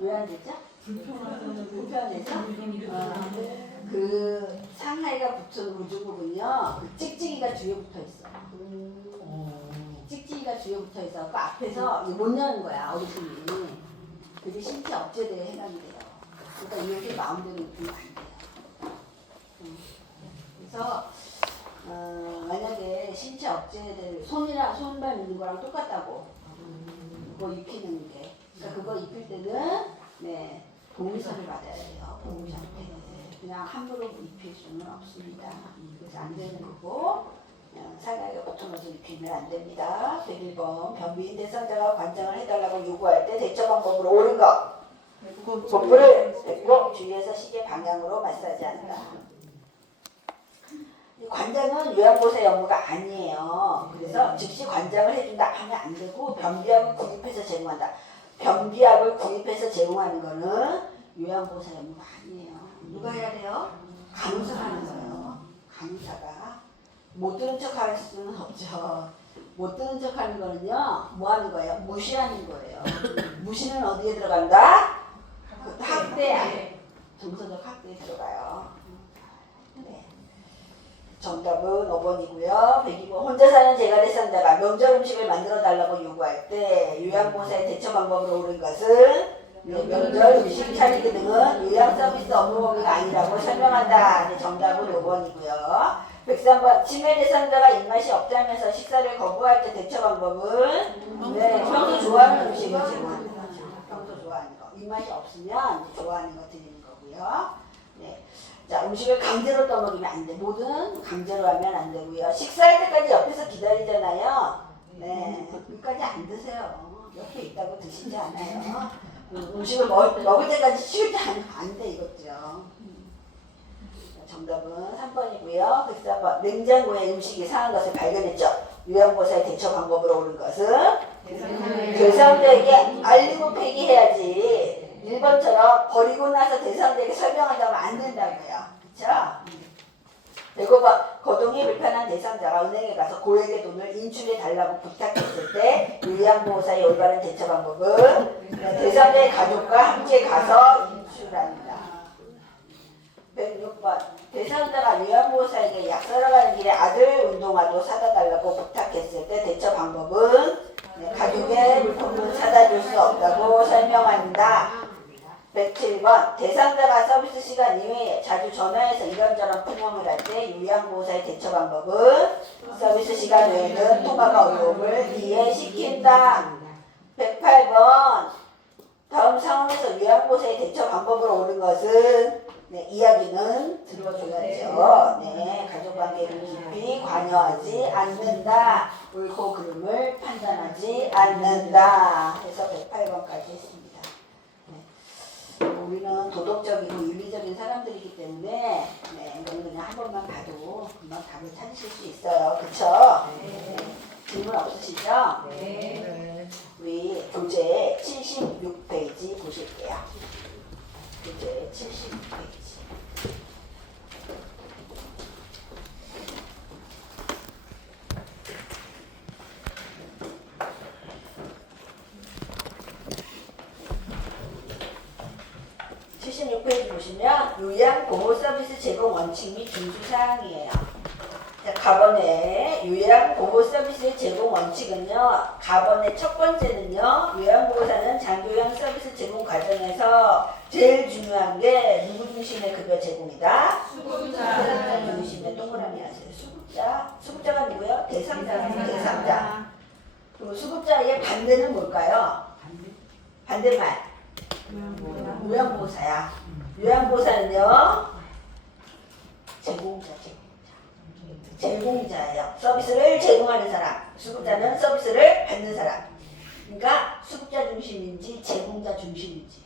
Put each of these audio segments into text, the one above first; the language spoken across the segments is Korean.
왜 안 되죠? 불편해서? 그 상하이가 붙은 우주국은요, 그 찍찍이가 뒤에 붙어 있어. 찍찍이가 뒤에 붙어 있어. 그 앞에서 못 여는 거야, 어르신이. 그게 신체 억제대에 해당이 돼요. 그러니까 이렇게 마음대로 입으면 안 돼요. 그래서 만약에 신체 억제대를 손발 있는 거랑 똑같다고 그거 입히는 게, 그러니까 그거 입힐 때는 네, 동의서를 받아야 돼요. 보호자한테. 그냥 함부로 입힐 수는 없습니다. 그래서 안 되는 거고, 상하이가 붙어서 입히면 안 됩니다. 101번 변비인 대상자가 관장을 해달라고 요구할 때 대처 방법으로 옳은 것. 복부를 뱉고 주위에서 시계 방향으로 마사지한다. 관장은 요양보호사 업무가 아니에요. 그래서 즉시 관장을 해준다 하면 안 되고, 변비약을 구입해서 제공한다. 변비약을 구입해서 제공하는 거는 요양보호사 업무가 아니에요. 누가 해야 돼요? 간호사가 하는 거예요. 간호사가. 못 들은 척 할 수는 없죠. 못 들은 척 하는 거는요, 뭐 하는 거예요? 무시하는 거예요. 무시는 어디에 들어간다? 학대. 정서적 학대에 들어가요. 네. 정답은 5번이고요. 102번 혼자 사는 재가 대상자가 명절 음식을 만들어 달라고 요구할 때 요양보호사의 대처 방법으로 옳은 것은 명절 음식 차리기 등은 요양 서비스 업무 범위가 아니라고 설명한다. 네, 정답은 5번이고요. 103번 치매 대상자가 입맛이 없다면서 식사를 거부할 때 대처 방법은 네, 평소 좋아하는 음식을 제공하는 거죠. 평소 좋아하는 거. 입맛이 없으면 좋아하는 거 드리는 거고요. 네. 자, 음식을 강제로 떠먹이면 안 돼. 뭐든 강제로 하면 안 되고요. 식사할 때까지 옆에서 기다리잖아요. 네, 끝까지 안 드세요. 옆에 있다고 드시지 않아요. 음식을 먹을 때까지 치우지 안 돼, 이것도요. 정답은 3번이고요. 104번 냉장고에 음식이 상한 것을 발견했죠. 요양보호사의 대처 방법으로 옳은 것은 대상자에게 알리고 폐기해야지. 1번처럼 버리고 나서 대상자에게 설명한다면 안 된다고요. 그쵸? 105번 거동이 불편한 대상자가 은행에 가서 고액의 돈을 인출해 달라고 부탁했을 때 요양보호사의 올바른 대처 방법은 대상자의 가족과 함께 가서 인출합니다. 106번 대상자가 요양보호사에게 약 사러 가는 길에 아들 운동화도 사다 달라고 부탁했을 때 대처 방법은 가족의 물품은 사다 줄 수 없다고 설명한다. 107번 대상자가 서비스 시간 이외에 자주 전화해서 이런저런 푸념을 할 때 요양보호사의 대처 방법은 서비스 시간 외에는 통화가 어려움을 이해시킨다. 108번 다음 상황에서 요양보호사의 대처 방법으로 옳은 것은 이야기는 들어줘야죠. 가족관계를 깊이 관여하지 않는다. 옳고 그름을 판단하지 않는다. 해서 108번까지 했습니다. 우리는 도덕적이고 윤리적인 사람들이기 때문에 이건 그냥 한 번만 봐도 금방 답을 찾으실 수 있어요. 그쵸? 질문 없으시죠? 우리 교재 76페이지 보실게요. 교재 76페이지. 보시면 요양보호 서비스 제공 원칙 및 준수사항이에요. 가번의 요양보호 서비스 제공 원칙은요. 가번의 첫 번째는요. 요양보호사는 장교양 서비스 제공 과정에서 제일 중요한 게 누구 중심의 급여 제공이다? 수급자 중심의 동그라미 하세요. 수급자가 누구예요? 대상자. 그리고 수급자의 반대는 뭘까요? 반대말. 요양보호사야. 요양보호사는요 제공자예요. 서비스를 제공하는 사람. 수급자는 서비스를 받는 사람. 그러니까 수급자 중심인지 제공자 중심인지.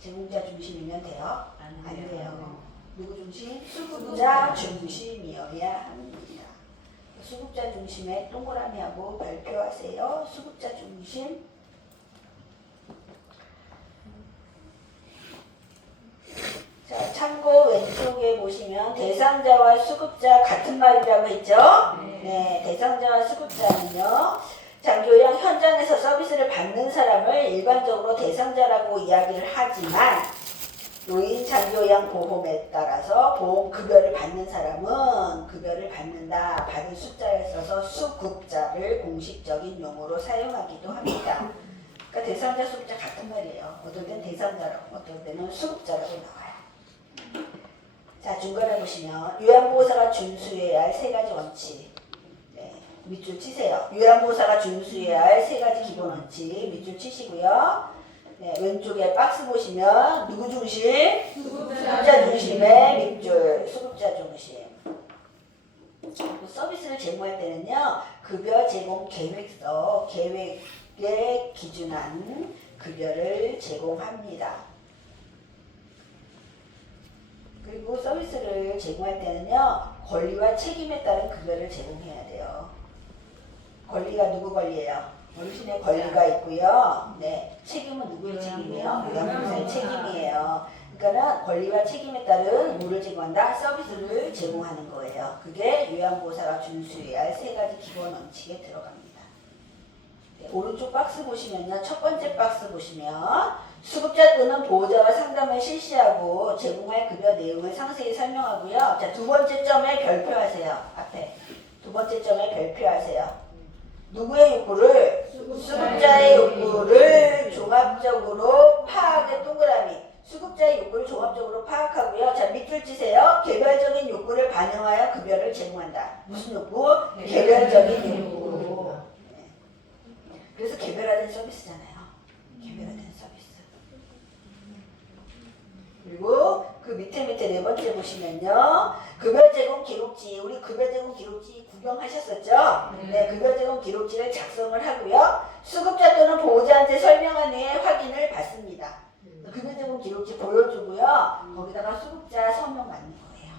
제공자 중심이면 돼요? 안 돼요. 누구 중심? 수급자 중심이어야 합니다. 수급자 중심에 동그라미하고 별표하세요. 수급자 중심. 자, 참고 왼쪽에 보시면 대상자와 수급자 같은 말이라고 했죠? 대상자와 수급자는요. 장기요양 현장에서 서비스를 받는 사람을 일반적으로 대상자라고 이야기를 하지만 노인 장기요양 보험에 따라서 보험급여를 받는 사람은 급여를 받는다. 받은 숫자에 써서 수급자를 공식적인 용어로 사용하기도 합니다. 그러니까 대상자 수급자 같은 말이에요. 어떨 땐 대상자라고 어떨 때는 수급자라고 나와요. 자, 중간에 보시면 요양보호사가 준수해야 할 세 가지 원칙. 네, 밑줄 치세요. 요양보호사가 준수해야 할 세 가지 기본 원칙 밑줄 치시고요. 네, 왼쪽에 박스 보시면 누구 중심? 수급자 중심의 밑줄 수급자 중심. 서비스를 제공할 때는요. 급여 제공 계획서 계획에 기준한 급여를 제공합니다. 그리고 서비스를 제공할 때는요. 권리와 책임에 따른 급여를 제공해야 돼요. 권리가 누구 권리예요? 어르신의 권리가 있고요. 네, 책임은 누구의 책임이에요? 요양보호사의 책임이에요. 그러니까 권리와 책임에 따른 뭐를 제공한다? 서비스를 제공하는 거예요. 그게 요양보호사가 준수해야 할 세 가지 기본 원칙에 들어갑니다. 네, 오른쪽 박스 보시면요. 첫 번째 박스 보시면 수급자 또는 보호자와 상담을 실시하고 제공할 급여 내용을 상세히 설명하고요. 자, 두 번째 점에 별표하세요. 앞에 두 번째 점에 별표하세요. 누구의 욕구를? 수급자의 욕구를 종합적으로 파악의 동그라미. 수급자의 욕구를 종합적으로 파악하고요. 자, 밑줄 치세요. 개별적인 욕구를 반영하여 급여를 제공한다. 무슨 욕구? 개별적인 욕구. 네. 그래서 개별화된 서비스잖아요. 개별화된 서비스. 그리고 그 밑에 네 번째 보시면요. 급여 제공 기록지. 우리 급여 제공 기록지 구경하셨었죠? 네, 급여 제공 기록지를 작성을 하고요. 수급자 또는 보호자한테 설명한 후에 확인을 받습니다. 급여 제공 기록지 보여주고요. 거기다가 수급자 서명 받는 거예요.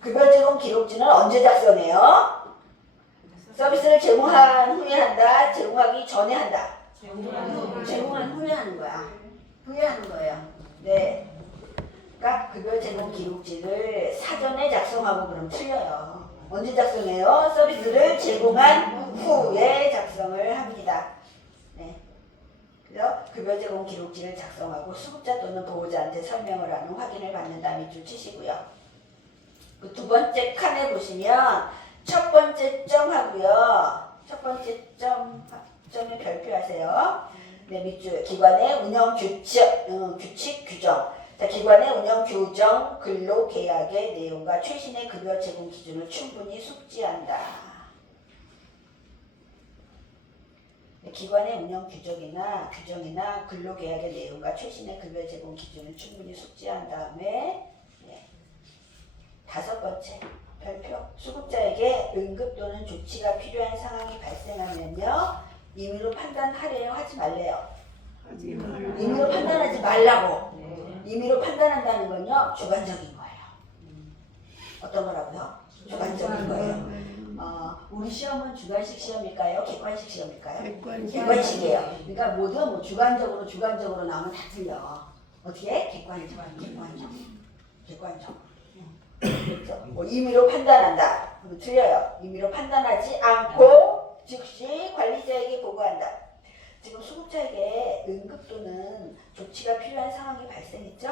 급여 제공 기록지는 언제 작성해요? 서비스를 제공한 후에 한다. 제공하기 전에 한다. 제공한 후에 하는 거야. 후에 하는 거예요. 네. 그러니까 급여 제공 기록지를 사전에 작성하고 그럼 틀려요. 언제 작성해요? 서비스를 제공한 후에 작성을 합니다. 네. 그래서 급여 제공 기록지를 작성하고 수급자 또는 보호자한테 설명을 하는 확인을 받는다. 밑줄 치시고요. 그 두 번째 칸에 보시면 첫 번째 점하고요. 첫 번째 점에 별표하세요. 네, 밑줄 기관의 운영 규칙 규정. 자, 기관의 운영 규정 근로 계약의 내용과 최신의 급여 제공 기준을 충분히 숙지한다. 네, 기관의 운영 규정이나 근로 계약의 내용과 최신의 급여 제공 기준을 충분히 숙지한 다음에 네, 다섯 번째 별표. 수급자에게 응급 또는 조치가 필요한 상황이 발생하면요. 임의로 판단하래요? 하지 말래요? 임의로 판단하지 말라고. 임의로 판단한다는 건요. 주관적인 거예요. 어떤 거라고요? 주관적인 거예요. 우리 시험은 주관식 시험일까요? 객관식 시험일까요? 객관식이에요. 그러니까 모두 뭐 주관적으로 나오면 다 틀려. 어떻게? 객관적. 그렇죠? 뭐 임의로 판단한다. 그럼 틀려요. 임의로 판단하지 않고 즉시 관리자에게 보고한다. 지금 수급자에게 응급 또는 조치가 필요한 상황이 발생했죠.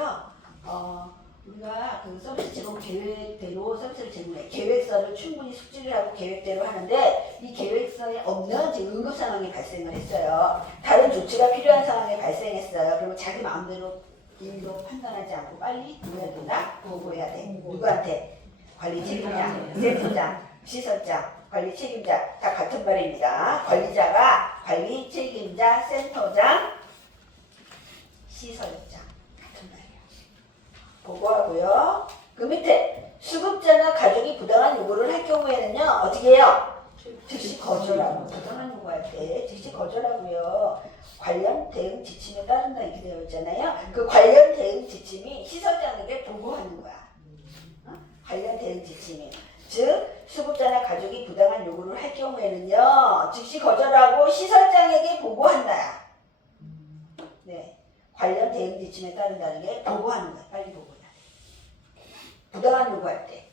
우리가 그 서비스 제공 계획대로 서비스를 제공해 계획서를 충분히 숙지를 하고 계획대로 하는데 이 계획서에 없는 지금 응급 상황이 발생을 했어요. 다른 조치가 필요한 상황이 발생했어요. 그리고 자기 마음대로 임의로 판단하지 않고 빨리 뭐 해야 된다? 보고해야 돼. 누구한테? 관리 책임자, 센터장, 시설장, 관리 책임자 다 같은 말입니다. 관리자가 관리 책임자, 센터장, 시설장 같은 말이에요. 보고하고요. 그 밑에 수급자나 가족이 부당한 요구를 할 경우에는요. 어떻게 해요? 즉시 거절하고 부당한 요구할 때 즉시 거절하고요. 관련 대응 지침에 따른다 이렇게 되어 있잖아요. 그 관련 대응 지침이 시설장에게 보고하는 거야. 관련 대응 지침이. 즉 수급자나 가족이 부당한 요구를 할 경우에는요. 즉시 거절하고 시설장에게 보고한다. 네, 관련 대응 지침에 따른다는 게 보고하는 거야. 빨리 보고해야 돼. 부당한 요구할 때.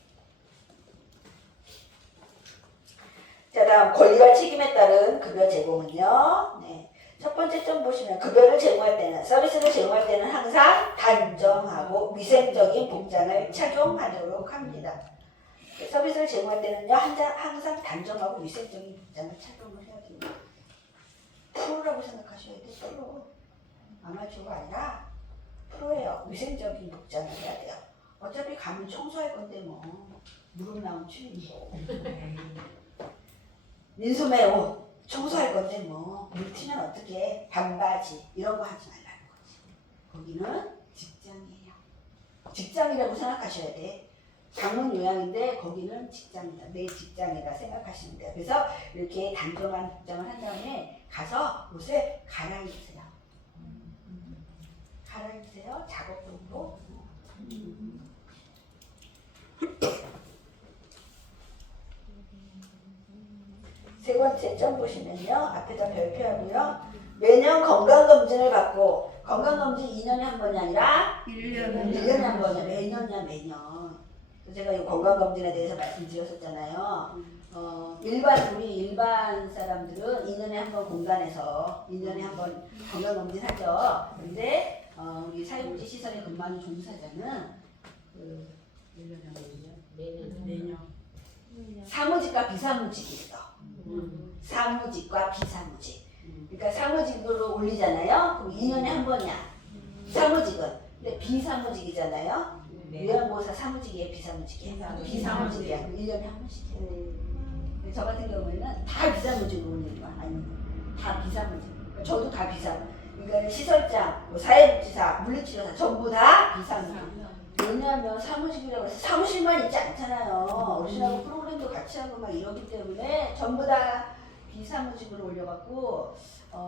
자, 다음 권리와 책임에 따른 급여 제공은요. 네. 첫 번째 점 보시면 급여를 제공할 때는 서비스를 제공할 때는 항상 단정하고 위생적인 복장을 착용하도록 합니다. 서비스를 제공할 때는요 항상 단정하고 위생적인 복장을 착용을 해야 됩니다. 프로라고 생각하셔야 돼요. 프로. 아마추어가 아니라 프로예요. 위생적인 복장을 해야 돼요. 어차피 가면 청소할 건데 뭐 무릎 나온 추위 민소매 옷 청소할 건데 뭐 물 튀면 어떻게 반바지 이런 거 하지 말라는 거지. 거기는 직장이에요. 직장이라고 생각하셔야 돼. 장문 요양인데 거기는 직장이다. 내 직장이다 생각하시면 돼요. 그래서 이렇게 단정한 복장을 한 다음에 가서 옷을 갈아입으세요. 갈아입으세요. 작업복으로. 세 번째 점 보시면요. 앞에다 별표하고요. 매년 건강검진을 받고 건강검진 2년에 한 번이 아니라 1년에 한 번이야. 매년이야 매년. 제가 이 건강검진에 대해서 말씀드렸었잖아요. 우리 일반 사람들은 2년에 한 번 공단에서 2년에 한 번 건강검진 하죠. 근데 우리 사회복지 시설에 근무하는 종사자는 1년에 한 번이요? 매년. 사무직과 비사무직이 있어. 사무직과 비사무직. 그러니까 사무직으로 올리잖아요. 그럼 2년에 한 번이야. 사무직은. 근데 비사무직이잖아요. 요양보호사 사무직이에요, 비사무직이에요? 비사무직이야. 그럼 1년에 한 번씩 해요. 저 같은 경우에는 다 비사무직으로 올리는 거야. 아니, 다 비사무직. 저도 다 비사무직. 그러니까 시설장, 뭐 사회복지사, 물리치료사 전부 다 비사무직. 왜냐하면 사무직이라고 해서 사무실만 있지 않잖아요. 어르신하고 프로그램도 같이 하고 막 이러기 때문에 전부 다 비사무직으로 올려갖고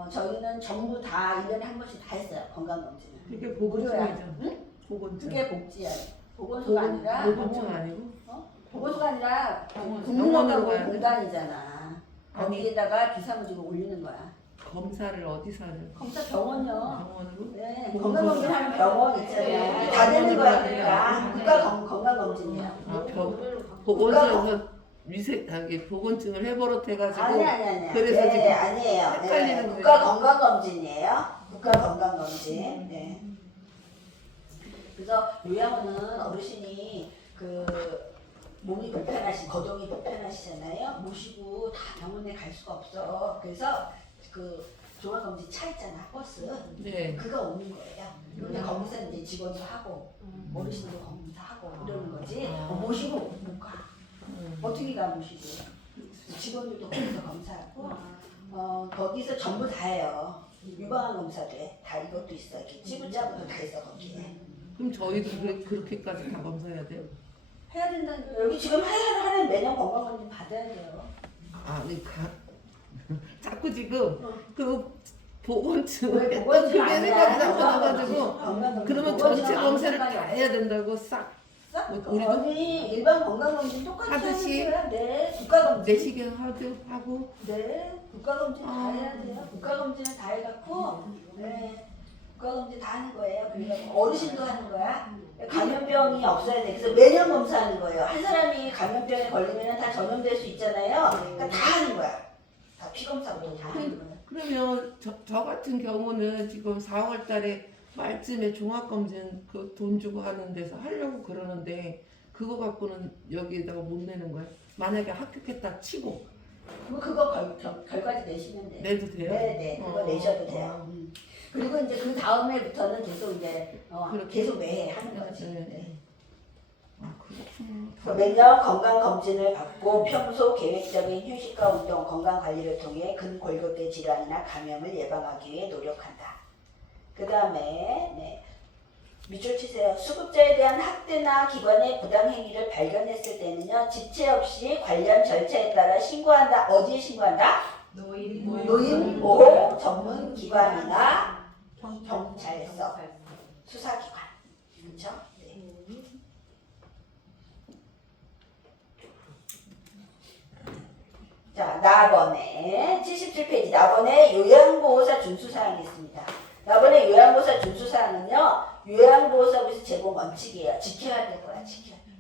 저희는 전부 다 1년에 한 번씩 다 했어요. 건강검진을. 그게 보건소이죠. 응? 보건소. 그게 복지야. 보건소가 아니라 보건소 아니고? 보건소가 아니라 병원으로 국민건강보험 가야 돼? 공단이잖아. 거기에다가 비사무직을 올리는 거야. 검사를 어디서 하는? 검사 병원요. 병원으로? 네, 보건소. 건강검진 하는 병원 있잖아요. 다 되는 거야. 그러니까 국가 건강검진이야. 보건소에서 보건증을 해버릇해가지고 아니. 그래서 네, 지금 아니에요. 헷갈리는 네, 거예요. 국가 건강검진이에요. 국가 건강검진. 네. 그래서 요양원은 어르신이 몸이 불편하신 거동이 불편하시잖아요. 모시고 다 병원에 갈 수가 없어. 그래서 종합검진 차 있잖아, 버스. 네. 그거 오는 거예요. 근데 거기서 이제 직원도 하고 어르신도 검사하고 이러는 거지. 모시고 못 가. 어떻게 가 모시고? 직원들도 거기서 검사하고 거기서 전부 다 해요. 유방암 검사도 해. 다 이것도 있어. 이렇게 찌부짜부도 다 있어 거기에. 그럼 저희도 그렇게까지 다 검사해야 돼요? 해야 된다니까. 여기 지금 하는 매년 건강검진 받아야 돼요. 그러니까 자꾸 지금 보건증 왜 했던 보건증 그게 아니라 생각이 나가지고 건강검진. 그러면 전체 검사를 다 해야 된다고 싹 우리도 아니 일반 건강검진 똑같이 하듯이 하는 거야. 네, 국가검진. 내시경 하고 네, 국가검진 다 해야 돼요. 국가검진을 다 해갖고 네, 국가검진 다 하는 거예요. 그러니까 어르신도 하는 거야. 감염병이 없어야 돼. 그래서 매년 검사하는 거예요. 한 사람이 감염병에 걸리면 다 전염될 수 있잖아요. 그러니까 다 하는 거야. 다 피검사부터 다 하는 거야. 그러면 저 같은 경우는 지금 4월 달에 말쯤에 종합검진 돈 주고 하는 데서 하려고 그러는데 그거 갖고는 여기에다가 못 내는 거야? 만약에 합격했다 치고 그거 결과지 내시면 돼요. 내도 돼요? 네, 그거 내셔도 돼요. 그리고 이제 그 다음에부터는 계속 이제 계속 매해 하는 거지. 네. 그렇구나. 매년 건강검진을 받고 평소 계획적인 휴식과 운동, 건강관리를 통해 근골격계 질환이나 감염을 예방하기 위해 노력한다. 그 다음에 밑줄 치세요. 수급자에 대한 학대나 기관의 부당행위를 발견했을 때는요. 지체 없이 관련 절차에 따라 신고한다. 어디에 신고한다? 노인보호 전문기관이나 경찰서, 수사기관. 그렇죠? 네. 자, 나번에 77페이지 나번에 요양보호사 준수사항이 있습니다. 나번에 요양보호사 준수사항은요. 요양보호 서비스 제공 원칙이에요. 지켜야 될 거야.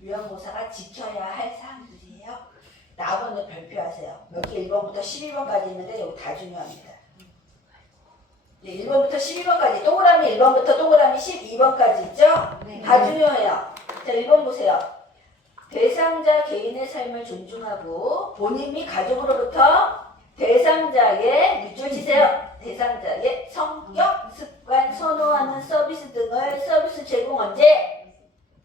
요양보호사가 지켜야 할 사항들이에요. 나번에 발표하세요. 여기 1번부터 12번까지 있는데 여기 다 중요합니다. 1번부터 12번까지 동그라미 1번부터 동그라미 12번까지 있죠? 네. 다 중요해요. 자 1번 보세요. 대상자 개인의 삶을 존중하고 본인 및 가족으로부터 대상자의 밑줄 치세요. 대상자의 성격, 습관, 선호하는 서비스 등을 서비스 제공 언제?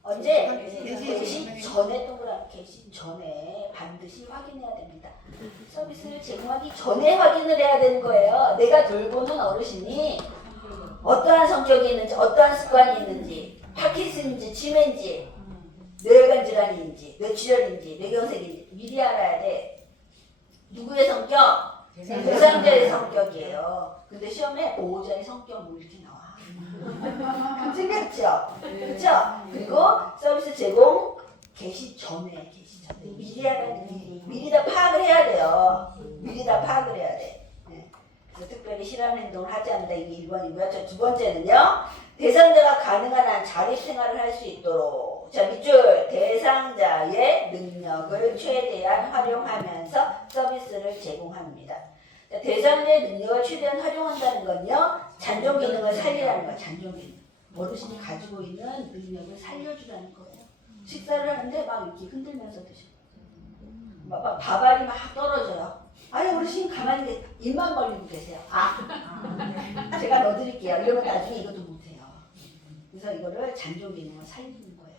개시 전에 동그라미 개시 전에 반드시 확인해야 됩니다. 서비스를 제공하기 전에 확인을 해야 되는 거예요. 내가 돌보는 어르신이 어떠한 성격이 있는지, 어떠한 습관이 있는지, 파킨슨인지, 치매인지, 뇌혈관 질환인지, 뇌출혈인지, 뇌경색인지 미리 알아야 돼. 누구의 성격? 대상자의 성격이에요. 근데 시험에 보호자의 성격 뭐 이렇게 나와. 생겼죠? 그렇죠? 그리고 서비스 제공 개시 전에 미리 알아야 돼. 미리 다 파악을 해야 돼요. 미리 다 파악을 해야 돼. 네. 그래서 특별히 싫어하는 행동을 하지 않는다. 이게 1번이고요. 두 번째는요. 대상자가 가능한 한 자립생활을 할 수 있도록 자 밑줄 대상자의 능력을 최대한 활용하면서 서비스를 제공합니다. 자, 대상자의 능력을 최대한 활용한다는 건요. 잔존 기능을 살리라는 거예요. 잔존 기능. 어르신이 가지고 있는 능력을 살려주라는 거예요. 식사를 하는데 막 이렇게 흔들면서 드셔. 막 밥알이 막 떨어져요. 아니 어르신 가만히 입만 벌리고 계세요. 제가 넣어드릴게요. 이러면 나중에 이것도 못해요. 그래서 이거를 잔존 기능을 살리는 거예요.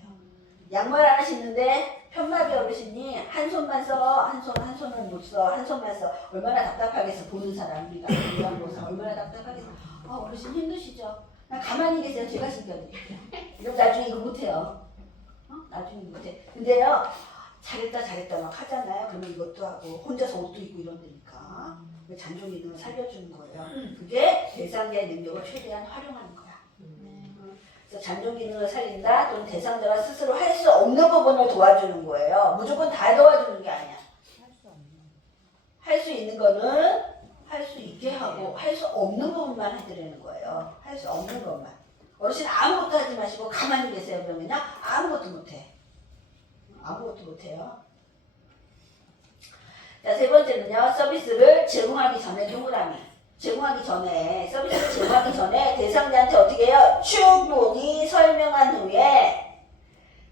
양말 하나 신는데 편마비 어르신이 한 손만 써, 한 손은 못 써, 한 손만 써. 얼마나 답답하겠어. 보는 사람 우리가 보면서 얼마나 답답하겠어. 어르신 힘드시죠? 그냥 가만히 계세요. 제가 신겨드릴게요. 이러면 나중에 이거 못해요. 나중에 못해. 근데요. 잘했다 막 하잖아요. 그러면 이것도 하고 혼자서 옷도 입고 이런다니까. 잔존 기능을 살려주는 거예요. 그게 대상자의 능력을 최대한 활용하는 거야. 그래서 잔존 기능을 살린다 또는 대상자가 스스로 할 수 없는 부분을 도와주는 거예요. 무조건 다 도와주는 게 아니야. 할 수 있는 거는 할 수 있게 하고 할 수 없는 부분만 해드리는 거예요. 할 수 없는 것만. 어르신 아무것도 하지 마시고 가만히 계세요. 그러면요 아무것도 못해. 아무것도 못해요. 자, 세 번째는요. 서비스를 제공하기 전에 동그라미. 제공하기 전에 서비스를 제공하기 전에 대상자한테 어떻게 해요? 충분히 설명한 후에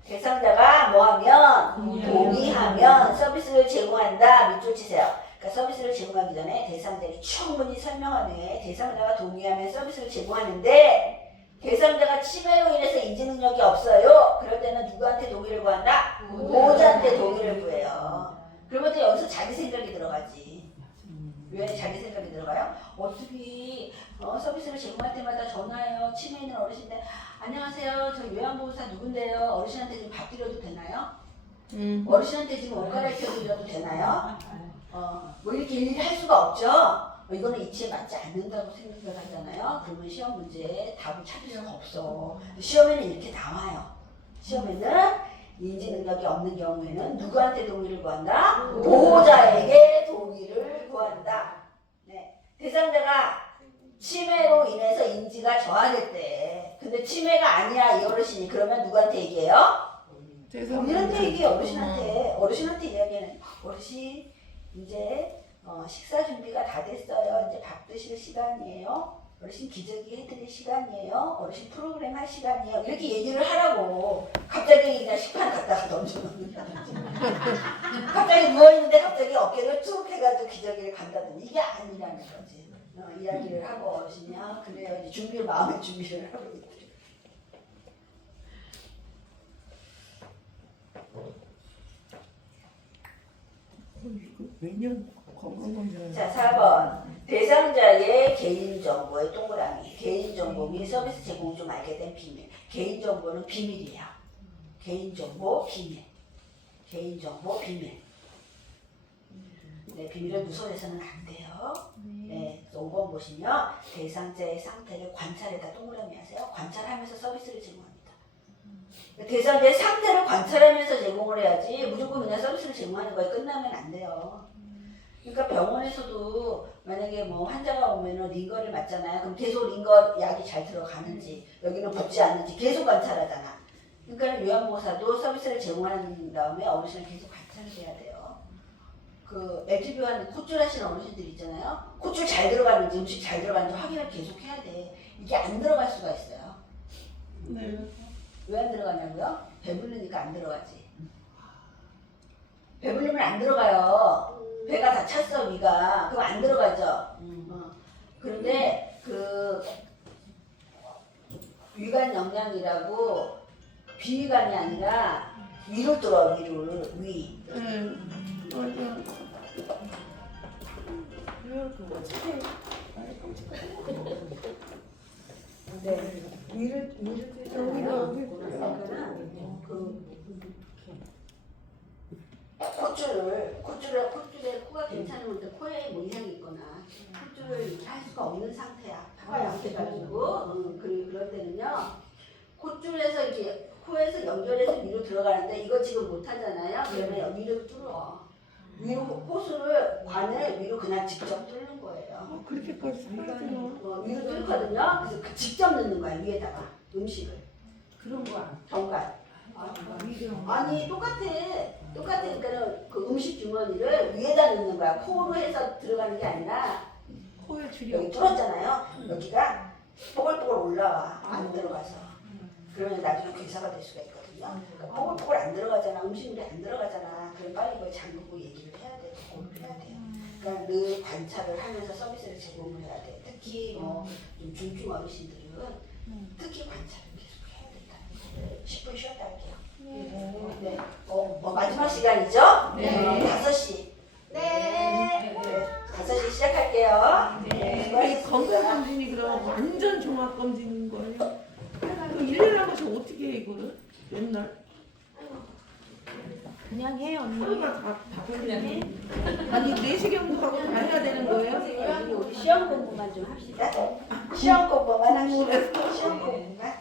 대상자가 뭐하면 동의하면 서비스를 제공한다. 밑줄 치세요. 그러니까 서비스를 제공하기 전에 대상자에게 충분히 설명한 후에 대상자가 동의하면 서비스를 제공하는데 대상자가 치매로 인해서 인지 능력이 없어요. 그럴 때는 누구한테 동의를 구한다? 보호자한테 동의를 구해요. 그러면 또 여기서 자기 생각이 들어가지. 왜 자기 생각이 들어가요? 어떻게 서비스를 제공할 때마다 전화해요. 치매 있는 어르신인데 안녕하세요. 저 요양보호사 누군데요. 어르신한테 좀 밥 드려도 되나요? 어르신한테 지금 옷 갈아입혀 드려도 되나요? 뭐 이렇게 일일이 할 수가 없죠. 이거는 이치에 맞지 않는다고 생각을 하잖아요. 그러면 시험 문제에 답을 찾을 수가 없어. 시험에는 이렇게 나와요. 시험에는 인지 능력이 없는 경우에는 누구한테 동의를 구한다? 보호자에게 동의를 구한다. 네. 대상자가 치매로 인해서 인지가 저하됐대. 근데 치매가 아니야 이 어르신이. 그러면 누구한테 얘기해요? 본인한테 얘기해. 어르신한테 이야기하는 어르신 이제 식사 준비가 다 됐어요. 이제 밥 드실 시간이에요. 어르신 기저귀 해드릴 시간이에요. 어르신 프로그램 할 시간이에요. 이렇게 얘기를 하라고. 갑자기 그냥 식판 갖다가 던져놓는다든지. 갑자기 누워있는데 갑자기 어깨를 쭉 해가지고 기저귀를 간다든지. 이게 아니라는 거지. 이야기를 하고 어르신이 그래요. 이제 준비를 마음의 준비를 하고 있대. 매년 건강검진. 자, 4번. 대상자의 개인정보의 동그라미. 개인정보 및 서비스 제공 중 알게 된 비밀. 개인정보는 비밀이에요. 개인정보 비밀. 개인정보 비밀. 네, 비밀을 누설해서는 안 돼요. 네, 5번 보시면 대상자의 상태를 관찰해다 동그라미 하세요. 관찰하면서 서비스를 제공합니다. 대상자의 상태를 관찰하면서 제공을 해야지 무조건 그냥 서비스를 제공하는 거에 끝나면 안 돼요. 그러니까 병원에서도 만약에 뭐 환자가 오면은 링거를 맞잖아요. 그럼 계속 링거 약이 잘 들어가는지 여기는 붙지 않는지 계속 관찰하잖아. 그러니까 요양보호사도 서비스를 제공하는 다음에 어르신을 계속 관찰을 해야 돼요. 그 LTV한 콧줄 하시는 어르신들 있잖아요. 콧줄 잘 들어가는지 음식 잘 들어가는지 확인을 계속 해야 돼. 이게 안 들어갈 수가 있어요. 네. 왜 안 들어가냐고요? 배부르니까 안 들어가지. 배부르면 안 들어가요. 배가 다 찼어 위가. 그럼 안 들어가죠. 그런데 그 위관 영양이라고 비위관이 아니라 위로 들어 위를 위. 네. 맞아. 네. 위를 여기가 콧줄에 코가 괜찮은데 코에 뭐 이상이 있거나 콧줄을 이렇게 할 수가 없는 상태야. 코가 약해가지고 그럴 때는요 콧줄에서 이렇게 코에서 연결해서 위로 들어가는데 이거 지금 못 하잖아요. 그러면 위로 뚫어. 위로 호수를 관을 위로 그냥 직접 뚫는 거예요. 그렇게까지 사야죠. 위로 뚫거든요. 그래서 그 직접 넣는 거야 위에다가 음식을. 그런 거야. 정갈. 아니 똑같아. 그러니까 그 음식 주머니를 위에다 넣는 거야. 코로 해서 들어가는 게 아니라 코에 줄이 여기 없죠. 뚫었잖아요. 여기가 뽀글뽀글 올라와. 안 들어가서. 그러면 나중에 괴사가 될 수가 있거든요. 그러니까 뽀글뽀글 안 들어가잖아. 음식물이 안 들어가잖아. 그럼 빨리 그걸 잠그고 얘기를 해야 돼. 보고를 해야 돼요. 그러니까 늘 관찰을 하면서 서비스를 제공을 해야 돼. 특히 좀 중증 어르신들은 특히 관찰을 계속 해야 된다. 10분 쉬었다 할게요. 네. 마지막 시간이죠? 네. 5시. 네. 5시 시작할게요. 이 건강검진이 그럼 완전 종합검진인 거예요? 그 일일하고 저 어떻게 해 이거를? 맨날? 그냥 해 언니. 하루가 다 그냥 해? 아니 내시경도 하고 다 해야 되는 거예요? 선생님, 우리 시험 공부만 좀 합시다. 시험 공부만 합시다. 시험 공부만.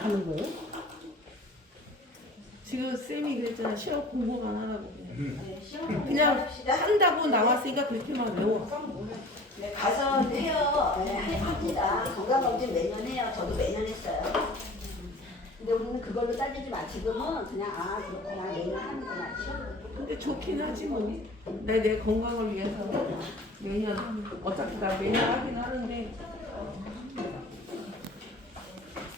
하는 거예요? 지금 쌤이 그랬잖아 시험 공부만 하라고 그냥. 네, 시험 공부만 그냥 합시다. 한다고 나왔으니까 그렇게만 외워. 네, 가서 해요. 네, 합니다. 건강검진 매년 해요. 저도 매년 했어요. 근데 우리는 그걸로 따지지 마. 지금은 그냥 그렇구나 매년 하는구나. 시험. 근데 좋긴 하지 뭐. 내 건강을 위해서 매년 어차피 나 매년 하긴 하는데